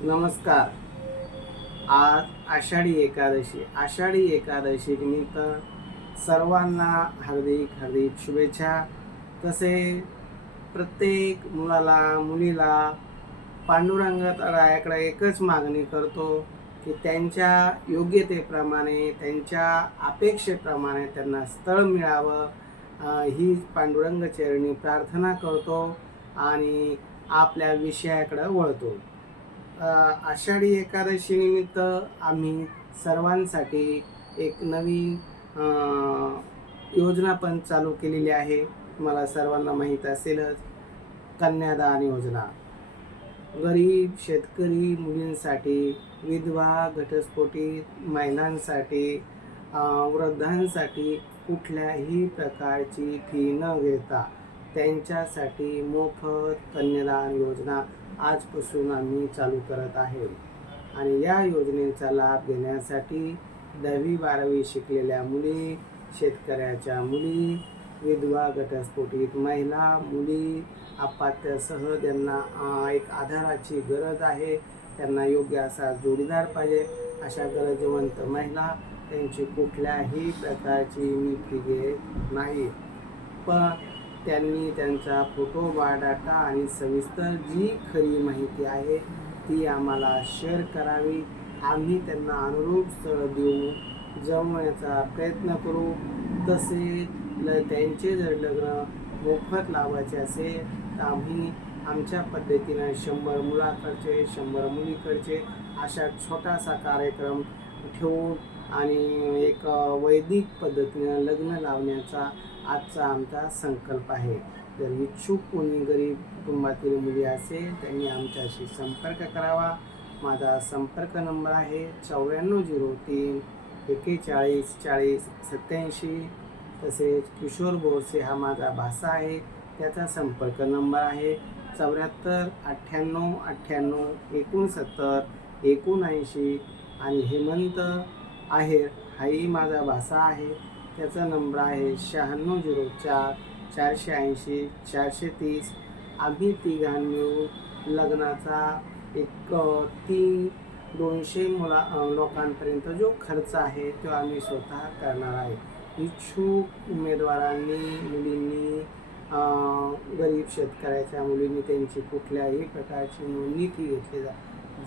नमस्कार. आज आषाढी एकादशी. आषाढी एकादशी निमित्त सर्वांना हार्दिक हार्दिक शुभेच्छा. तसे प्रत्येक मुलाला मुलीला पांडुरंग रायाकडे एकच मागणी करतो की त्यांच्या योग्यतेप्रमाणे त्यांच्या अपेक्षेप्रमाणे त्यांना स्थळ मिळावं. ही पांडुरंग चरणी प्रार्थना करतो आणि आपल्या विषयाकडं वळतो. आषाढी एकादशीनिमित्त आम्ही सर्वांसाठी एक नवीन योजना पण चालू केलेली आहे. मला सर्वांना माहीत असेलच. कन्यादान योजना. गरीब शेतकरी मुलींसाठी विधवा घटस्फोटी महिलांसाठी वृद्धांसाठी कुठल्याही प्रकारची फी न घेता त्यांच्यासाठी मोफत कन्यादान योजना आजपासून आम्ही चालू करत आहे. आणि या योजनेचा लाभ घेण्यासाठी दहावी बारावी शिकलेल्या मुली शेतकऱ्याच्या मुली विधवा घटस्फोटित महिला मुली आपात्यासह त्यांना एक आधाराची गरज आहे. त्यांना योग्य असा जोडीदार पाहिजे. अशा गरजवंत महिला त्यांची कुठल्याही प्रकारची मी फी घेत नाही. पण त्यांनी त्यांचा फोटो बायोडाटा आणि सविस्तर जी खरी माहिती आहे ती आम्हाला शेअर करावी. आम्ही त्यांना अनुरूप स्थळ देऊ जमवण्याचा प्रयत्न करू. तसे ल त्यांचे जर लग्न मोफत लावायचे असेल तर आम्ही आमच्या पद्धतीनं शंभर मुलाकडचे शंभर मुलीकडचे अशा छोटासा कार्यक्रम ठेवून आणि एक वैदिक पद्धतीनं लग्न लावण्याचा आजचा आमचा संकल्प आहे. जर इच्छुक कोणी गरीब कुटुंबातील मुली असेल त्यांनी आमच्याशी संपर्क करावा. माझा संपर्क नंबर आहे चौऱ्याण्णव झिरो तीन एक्केचाळीस चाळीस सत्याऐंशी. तसेच किशोर बोरसे हा माझा भाषा आहे. त्याचा संपर्क नंबर आहे चौऱ्याहत्तर अठ्ठ्याण्णव अठ्ठ्याण्णव एकोणसत्तर एकोणऐंशी. आणि हेमंत आहेर हाही माझा भाषा आहे. त्याचा नंबर आहे शहाण्णव झिरो चार चारशे ऐंशी चारशे तीस. आम्ही तिघांनी लग्नाचा एक तीन दोनशे मुला लोकांपर्यंत जो खर्च आहे तो आम्ही स्वतः करणार आहे. इच्छुक उमेदवारांनी मुलींनी गरीब शेतकऱ्याच्या मुलींनी त्यांची कुठल्याही प्रकारची नोंदणी फी घेतली जा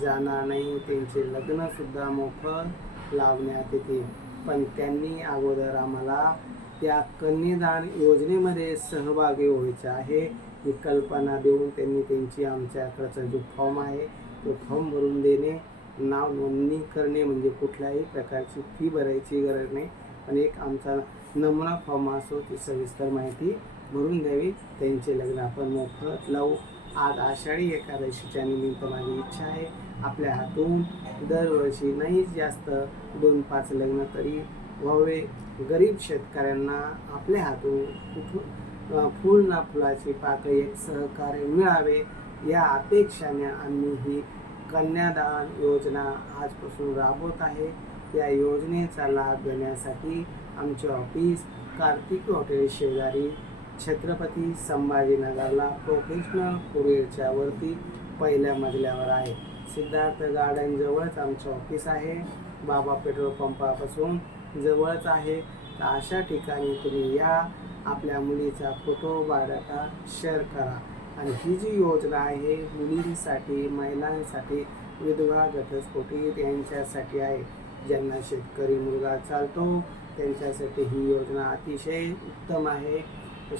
जाणार नाही. त्यांचे लग्नसुद्धा मोफत लावण्यात येते. पण त्यांनी अगोदर आम्हाला त्या कन्यादान योजनेमध्ये सहभागी व्हायचं आहे. ही कल्पना देऊन त्यांनी त्यांची आमच्याकडचा जो फॉर्म आहे तो फॉर्म भरून देणे नाव नोंदणी करणे म्हणजे कुठल्याही प्रकारची फी भरायची गरज नाही. पण एक आमचा नमुना फॉर्म असो ती सविस्तर माहिती भरून द्यावी. त्यांचे लग्न आपण मोफत लावू. आज आषाढी एकादशीच्या निमित्त माझी इच्छा आहे. आपल्या हातून दरवर्षी नाही जास्त दोन पाच लग्न तरी व्हावे. गरीब शेतकऱ्यांना आपल्या हातून कुठून फूल ना फुलाची पाकळी एक सहकार्य मिळावे. या अपेक्षाने आम्ही ही कन्यादान योजना आजपासून राबवत आहे. या योजनेचा लाभ घेण्यासाठी आमचे ऑफिस कार्तिक हॉटेल शेजारी छत्रपती संभाजीनगरला प्रोफेशनल कुरिअरच्या वरती पहिल्या मजल्यावर आहे. सिद्धार्थ गार्डन जवळच आमचं ऑफिस आहे. बाबा पेट्रोल पंपापासून जवळच आहे. तर अशा ठिकाणी तुम्ही या. आपल्या मुलीचा फोटो बायोडाटा शेअर करा. आणि ही जी योजना आहे मुलींसाठी महिलांसाठी विधवा घटस्फोटीत यांच्यासाठी आहे. ज्यांना शेतकरी मुलगा चालतो त्यांच्यासाठी ही योजना अतिशय उत्तम आहे.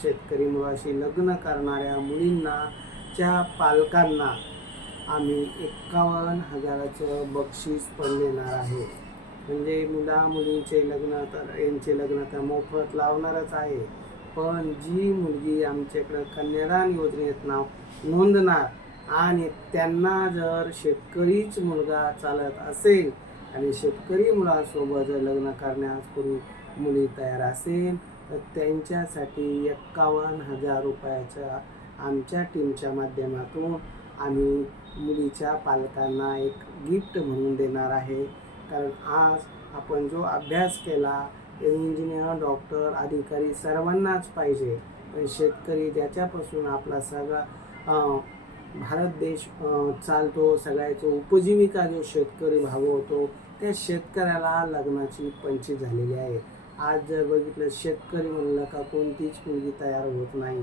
शेतकरी मुलाशी लग्न करणाऱ्या मुलींना च्या पालकांना आम्ही एक्कावन्न हजाराचं बक्षीस पण देणार आहे. म्हणजे मुला मुलींचे लग्न तर यांचे लग्न तर मोफत लावणारच आहे. पण जी मुलगी आमच्याकडं कन्यादान योजनेत नाव नोंदणार आणि त्यांना जर शेतकरीच मुलगा चालत असेल आणि शेतकरी मुलासोबत जर लग्न करण्यास पूर्वी मुली तयार असेल तर त्यांच्यासाठी एक्कावन्न हजार रुपयाच्या आमच्या टीमच्या माध्यमातून आम्ही मुलीच्या पालकांना एक गिफ्ट म्हणून देणार आहे. कारण आज आपण जो अभ्यास केला इंजिनियर डॉक्टर अधिकारी सर्वांनाच पाहिजे. पण शेतकरी ज्याच्यापासून आपला सगळा भारत देश चालतो सगळ्याचं उपजीविका जो शेतकरी भागवतो त्या शेतकऱ्याला लग्नाची पंची झालेली आहे. आज जर बघितलं शेतकरी म्हणलं का कोणतीच मुलगी तयार होत नाही.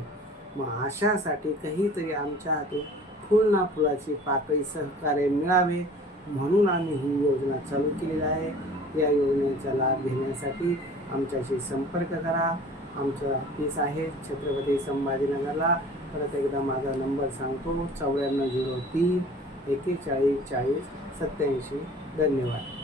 मग अशासाठी काहीतरी आमच्या हातून फुल ना फुलाची पाकळी सहकार्य मिळावे म्हणून आम्ही ही योजना चालू केलेली आहे. या योजनेचा लाभ घेण्यासाठी आमच्याशी संपर्क करा. आमचं ऑफिस आहे छत्रपती संभाजीनगरला. परत एकदा माझा नंबर सांगतो चौऱ्याण्णव झिरो तीन एकेचाळीस चाळीस सत्याऐंशी धन्यवाद.